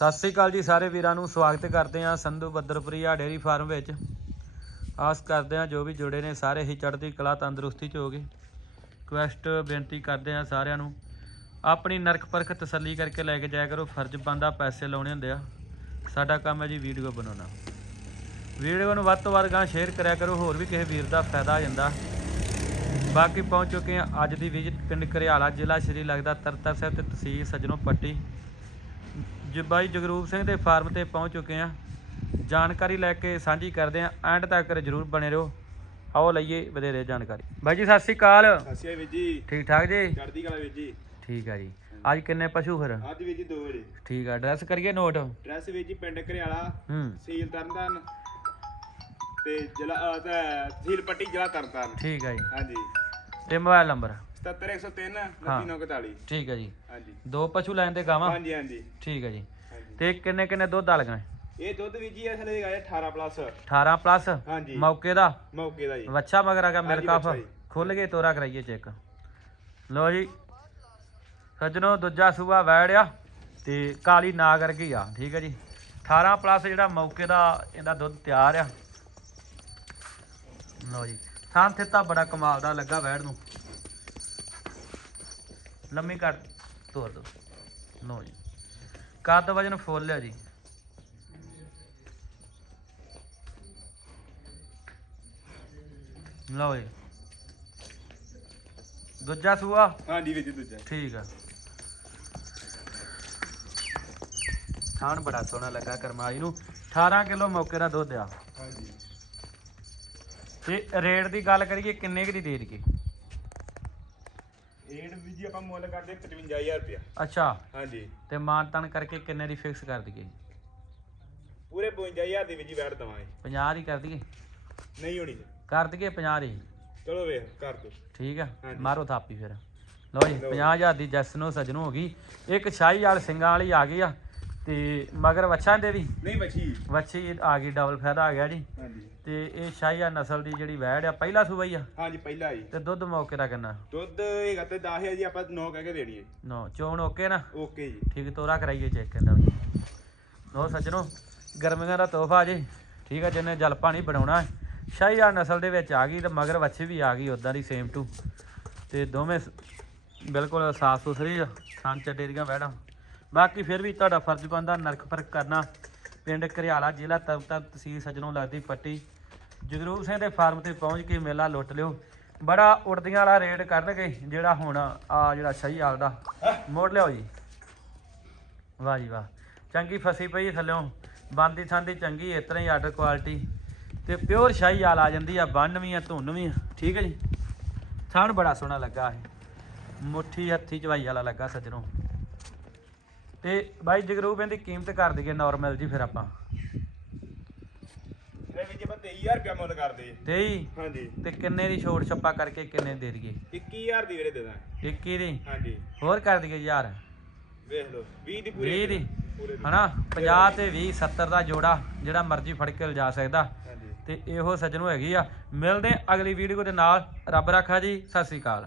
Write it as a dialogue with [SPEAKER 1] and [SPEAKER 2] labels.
[SPEAKER 1] ਸਤਿ ਸ੍ਰੀ ਅਕਾਲ ਜੀ ਸਾਰੇ ਵੀਰਾਂ ਨੂੰ, ਸਵਾਗਤ ਕਰਦੇ ਹਾਂ ਸੰਧੂ ਬੱਦਰਪੁਰੀਆ ਡੇਅਰੀ ਫਾਰਮ ਵਿੱਚ। ਆਸ ਕਰਦੇ ਹਾਂ ਜੋ ਵੀ ਜੁੜੇ ਨੇ, ਸਾਰੇ ਹੀ ਚੜ੍ਹਦੀ ਕਲਾ ਤੰਦਰੁਸਤੀ ਚ ਹੋਗੇ। ਰਿਕਵੈਸਟ ਬੇਨਤੀ ਕਰਦੇ ਹਾਂ ਸਾਰਿਆਂ ਨੂੰ, ਆਪਣੀ ਨਰਕ ਪਰਖ ਤਸੱਲੀ ਕਰਕੇ ਲੈ ਕੇ ਜਾਇਆ ਕਰੋ, ਫਰਜ਼ ਬੰਦਾ ਪੈਸੇ ਲਾਉਣੇ ਹੁੰਦੇ ਆ। ਸਾਡਾ ਕੰਮ ਹੈ ਜੀ ਵੀਡੀਓ ਬਣਾਉਣਾ। ਵੀਡੀਓ ਨੂੰ ਵੱਧ ਤੋਂ ਵੱਧ ਗਾਂ ਸ਼ੇਅਰ ਕਰਿਆ ਕਰੋ, ਹੋਰ ਵੀ ਕਿਸੇ ਵੀਰ ਦਾ ਫਾਇਦਾ ਆ ਜਾਂਦਾ। ਬਾਕੀ ਪਹੁੰਚ ਚੁੱਕੇ ਹਾਂ ਅੱਜ ਦੀ ਵਿਜ਼ਿਟ ਪਿੰਡ ਘਰਿਆਲਾ ਜ਼ਿਲ੍ਹਾ ਸ਼੍ਰੀ ਲੱਗਦਾ ਤਰਤਰ ਸਾਹਿਬ ਤੇ ਤਹਿਸੀਲ ਸਜਣੋਂ ਪੱਟੀ। ਜੀ ਬਾਈ ਜਗਰੂਪ ਸਿੰਘ ਦੇ ਫਾਰਮ ਤੇ ਪਹੁੰਚ ਚੁੱਕੇ ਆ ਜਾਣਕਾਰੀ ਲੈ ਕੇ ਸਾਂਝੀ ਕਰਦੇ ਆ ਐਂਡ ਤੱਕ ਜਰੂਰ ਬਣੇ ਰਹੋ। ਆਓ ਲਈਏ ਵਧੇਰੇ ਜਾਣਕਾਰੀ। ਬਾਈ ਜੀ ਸਤਿ ਸ੍ਰੀ ਅਕਾਲ।
[SPEAKER 2] ਅਸੀਂ ਵੀਰ ਜੀ।
[SPEAKER 1] ਠੀਕ ਠਾਕ ਜੀ?
[SPEAKER 2] ਚੜ੍ਹਦੀ ਕਲਾ ਵੀਰ ਜੀ।
[SPEAKER 1] ਠੀਕ ਆ ਜੀ। ਅੱਜ ਕਿੰਨੇ ਪਸ਼ੂ ਫਿਰ?
[SPEAKER 2] ਅੱਜ ਵੀਰ ਜੀ 2 ਵਜੇ
[SPEAKER 1] ਠੀਕ ਆ ਐਡਰੈਸ ਕਰੀਏ ਨੋਟ?
[SPEAKER 2] ਡਰੈਸ ਵੀਰ ਜੀ ਪਿੰਡ ਘਰਿਆਲਾ
[SPEAKER 1] ਹੂੰ।
[SPEAKER 2] ਸੀਲ ਤਰਨਤਾਰਨ ਤੇ ਜ਼ਿਲ੍ਹਾ ਤਹਿਸੀਲ ਪੱਟੀ ਜ਼ਿਲ੍ਹਾ ਤਰਨਤਾਰਨ।
[SPEAKER 1] ਠੀਕ ਆ ਜੀ।
[SPEAKER 2] ਹਾਂਜੀ।
[SPEAKER 1] ਤੇ ਮੋਬਾਈਲ ਨੰਬਰ?
[SPEAKER 2] 77103
[SPEAKER 1] ਹਾਂ।
[SPEAKER 2] 9941
[SPEAKER 1] ਠੀਕ ਆ ਜੀ।
[SPEAKER 2] ਹਾਂਜੀ।
[SPEAKER 1] ਦੋ ਪਸ਼ੂ ਲੈਣ ਤੇ ਗਾਵਾਂ?
[SPEAKER 2] ਹਾਂਜੀ ਹਾਂਜੀ।
[SPEAKER 1] ਠੀਕ ਆ ਜੀ।
[SPEAKER 2] ਹਾਂਜੀ।
[SPEAKER 1] ਤੇ ਕਿੰਨੇ ਕਿੰਨੇ ਦੁੱਧ ਆ ਲੱਗਣਾ
[SPEAKER 2] ਇਹ ਦੁੱਧ ਵੀਰ ਜੀ ਅਸਲੇ ਜੀ 18 ਪਲੱਸ
[SPEAKER 1] 18 ਪਲੱਸ
[SPEAKER 2] ਹਾਂਜੀ।
[SPEAKER 1] ਮੌਕੇ ਦਾ?
[SPEAKER 2] ਮੌਕੇ ਦਾ ਜੀ।
[SPEAKER 1] ਵੱਛਾ ਮਗਰ ਆ ਗਿਆ
[SPEAKER 2] ਹਾਂਜੀ,
[SPEAKER 1] ਮਿਲਕ ਆਫ
[SPEAKER 2] ਵੱਛਾ ਜੀ।
[SPEAKER 1] ਖੁੱਲ ਕੇ ਤੋਰਾ ਕਰਾਈਏ ਚੈੱਕ। ਲੋ ਜੀ। ਸੱਜਣੋ ਦੂਜਾ ਸੂਆ ਵੈੜਿਆ ਤੇ ਕਾਲੀ ਨਾਗ ਵਰਗੀ ਆ। ਠੀਕ ਹੈ ਜੀ। 18 ਪਲੱਸ ਜਿਹੜਾ ਮੌਕੇ ਦਾ ਇਹਦਾ ਦੁੱਧ ਤਿਆਰ ਆ। ਲੋ ਜੀ। ਥਾਂ ਥਿੱਤਾ ਬੜਾ ਕਮਾਲ ਦਾ ਲੱਗਾ ਵੈੜ ਨੂੰ। ਲੰਮੀ ਕੱਟ ਤੋਰ ਦੋ। ਲੋ ਜੀ। ਕੱਦ ਵਜਨ ਫੁੱਲ ਲਿਆ ਜੀ? ਲਓ ਜੀ। ਦੂਜਾ ਸੂਆ?
[SPEAKER 2] ਹਾਂਜੀ ਵੀਰ ਜੀ ਦੂਜਾ।
[SPEAKER 1] ਠੀਕ ਆ। ਥਾਣ ਬੜਾ ਸੋਹਣਾ ਲੱਗਾ ਕਰਮਾਈ ਨੂੰ। 18 ਕਿਲੋ ਮੌਕੇ ਦਾ ਦੁੱਧ ਆ।
[SPEAKER 2] ਹਾਂਜੀ
[SPEAKER 1] ਤੇ ਰੇਟ ਦੀ ਗੱਲ ਕਰੀਏ ਕਿੰਨੇ ਕੁ ਦੀ ਦੇ ਦਈਏ?
[SPEAKER 2] ਜੀ ਆਪਾਂ ਮੁੱਲ ਕਰਦੇ 55000 ਰੁਪਇਆ।
[SPEAKER 1] ਅੱਛਾ।
[SPEAKER 2] ਹਾਂਜੀ।
[SPEAKER 1] ਤੇ ਮਾਨਤਨ ਕਰਕੇ ਕਿੰਨੇ ਦੀ ਫਿਕਸ ਕਰ ਦਈਏ?
[SPEAKER 2] ਪੂਰੇ 55000 ਦੀ ਜੀ ਵੈਟ ਦਵਾਂਗੇ।
[SPEAKER 1] 50 ਦੀ ਕਰ ਦਈਏ?
[SPEAKER 2] ਨਹੀਂ ਹੋਣੀ।
[SPEAKER 1] ਕਰ ਦਈਏ 50 ਦੀ?
[SPEAKER 2] ਚਲੋ ਵੇਖ ਕਰ ਦੋ।
[SPEAKER 1] ਠੀਕ ਆ। ਮਾਰੋ ਥਾਪੀ ਫਿਰ। ਲਓ ਜੀ
[SPEAKER 2] ਲਓ।
[SPEAKER 1] 50000 ਦੀ ਜਸਨੋ ਸਜਣੋ ਹੋ ਗਈ। ਇੱਕ ਸ਼ਾਹੀ ਵਾਲ ਸਿੰਘਾਂ ਵਾਲੀ ਆ ਗਈ ਆ। ਤੇ ਮਗਰ ਵੱਛਾਂ ਦੇ ਵੀ?
[SPEAKER 2] ਨਹੀਂ ਬਚੀ
[SPEAKER 1] ਵੱਛੀ ਆ ਗਈ ਡਬਲ ਫਾਇਦਾ ਆ ਗਿਆ ਜੀ।
[SPEAKER 2] ਹਾਂਜੀ।
[SPEAKER 1] ਤੇ ਇਹ ਸ਼ਾਹੀਆ ਨਸਲ ਦੀ ਜਿਹੜੀ ਵੈੜ ਆ ਪਹਿਲਾ ਸੂਬਾ ਹੀ ਆ?
[SPEAKER 2] ਹਾਂਜੀ ਪਹਿਲਾ ਜੀ
[SPEAKER 1] ਤੇ ਦੁੱਧ ਮੌਕੇ ਦਾ ਕਿੰਨਾ?
[SPEAKER 2] ਦੁੱਧ ਹੈਗਾ ਤੇ 10000 ਜੀ ਆਪਾਂ 9 ਕਹਿ ਕੇ ਦੇਣੀ ਹੈ।
[SPEAKER 1] ਨੋ ਚੋਣ ਓਕੇ ਨਾ?
[SPEAKER 2] ਓਕੇ ਜੀ।
[SPEAKER 1] ਠੀਕ ਤੋਰਾ ਕਰਾਈਏ ਚੈੱਕ ਕਰਦਾ ਵੀ। ਲੋ ਸੱਜਣੋ ਗਰਮੀਆਂ ਦਾ ਤੋਹਫਾ ਜੀ। ਠੀਕ ਆ ਜਿਹਨੇ ਜਲ ਪਾਣੀ ਬਣਾਉਣਾ ਸ਼ਾਹੀਆ ਨਸਲ ਦੇ ਵਿੱਚ ਆ ਗਈ ਤੇ ਮਗਰ ਵੱਛੀ ਵੀ ਆ ਗਈ ਉਦਾਂ ਦੀ ਸੇਮ ਟੂ ਤੇ ਦੋਵੇਂ ਬਿਲਕੁਲ ਸਾਫ਼ ਸੁਥਰੀ ਆ। ਥਾਂ ਚੱਡੇਰੀਆਂ ਵੈੜਾਂ। ਬਾਕੀ ਫਿਰ ਵੀ ਤੁਹਾਡਾ ਫਰਜ਼ ਬਣਦਾ ਨਰਕ ਫ਼ਰਕ ਕਰਨਾ। ਪਿੰਡ ਘਰਿਆਲਾ ਜ਼ਿਲ੍ਹਾ ਤਰਨਤਾਰਨ ਤਹਿਸੀਲ ਸਜਣੋਂ ਲੱਗਦੀ ਪੱਟੀ। ਜਗਰੂਪ ਸਿੰਘ ਦੇ ਫਾਰਮ ਤੇ ਪਹੁੰਚ ਕੇ ਮੇਲਾ ਲੁੱਟ ਲਿਓ। ਬੜਾ ਉੜਦੀਆਂ ਵਾਲਾ ਰੇਟ ਕਰਨਗੇ ਜਿਹੜਾ ਹੁਣ ਆ ਜਿਹੜਾ ਸ਼ਹੀਆਲ ਦਾ। ਮੋੜ ਲਿਓ ਜੀ। ਵਾਹ ਜੀ ਵਾਹ। ਚੰਗੀ ਫਸੀ ਪਈ ਥੱਲਿਓਂ। ਬੰਦੀ ਥਾਂਦੀ ਚੰਗੀ, ਇਸ ਤਰ੍ਹਾਂ ਹੀ ਆਰਡਰ ਕੁਆਲਿਟੀ। ਤੇ ਪਿਓਰ ਸ਼ਾਹੀ ਆਲ ਆ ਜਾਂਦੀ ਆ ਬੰਨ ਵੀ ਆ ਧੁੰਨ ਵੀ ਆ। ਠੀਕ ਹੈ ਜੀ। ਥਾਣ ਬੜਾ ਸੋਹਣਾ ਲੱਗਾ ਇਹ। ਮੁੱਠੀ ਹੱਥੀ ਚਵਾਈ ਵਾਲਾ ਲੱਗਾ ਸੱਜਣੋਂ। ਤੇ ਬਾਈ ਜਗਰੂਪ ਇਹਦੀ ਕੀਮਤ ਕਰ ਦਈਏ ਨਾਰਮਲ ਜੀ ਫਿਰ ਆਪਾਂ।
[SPEAKER 2] ਇਹ ਵੀ ਜੀ ਆਪਾਂ 23000 ਰੁਪਇਆ ਮੁੱਲ ਕਰਦੇ ਜੀ
[SPEAKER 1] 23
[SPEAKER 2] ਹਾਂਜੀ।
[SPEAKER 1] ਤੇ ਕਿੰਨੇ ਦੀ ਛੋਟ ਛੱਪਾ ਕਰਕੇ ਕਿੰਨੇ ਦੇ ਦਈਏ?
[SPEAKER 2] 21000 ਦੀ ਵੀਰੇ ਦੇ ਦਾਂ
[SPEAKER 1] 21 ਦੀ?
[SPEAKER 2] ਹਾਂਜੀ।
[SPEAKER 1] ਹੋਰ ਕਰ ਦਈਏ ਯਾਰ
[SPEAKER 2] ਵੇਖ ਲਓ 20 ਦੀ ਪੂਰੀ
[SPEAKER 1] 20 ਦੀ। ਹਨਾ? 50 ਤੇ 20 70 ਦਾ ਜੋੜਾ ਜਿਹੜਾ ਮਰਜ਼ੀ ਫੜ ਕੇ ਲਿਜਾ ਸਕਦਾ। ਤੇ ਇਹੋ ਸੱਜਣੋ ਹੈਗੀ ਆ। ਮਿਲਦੇ ਅਗਲੀ ਵੀਡੀਓ ਦੇ ਨਾਲ। ਰੱਬ ਰੱਖਾ ਜੀ ਸਤਿ ਸ੍ਰੀ ਅਕਾਲ।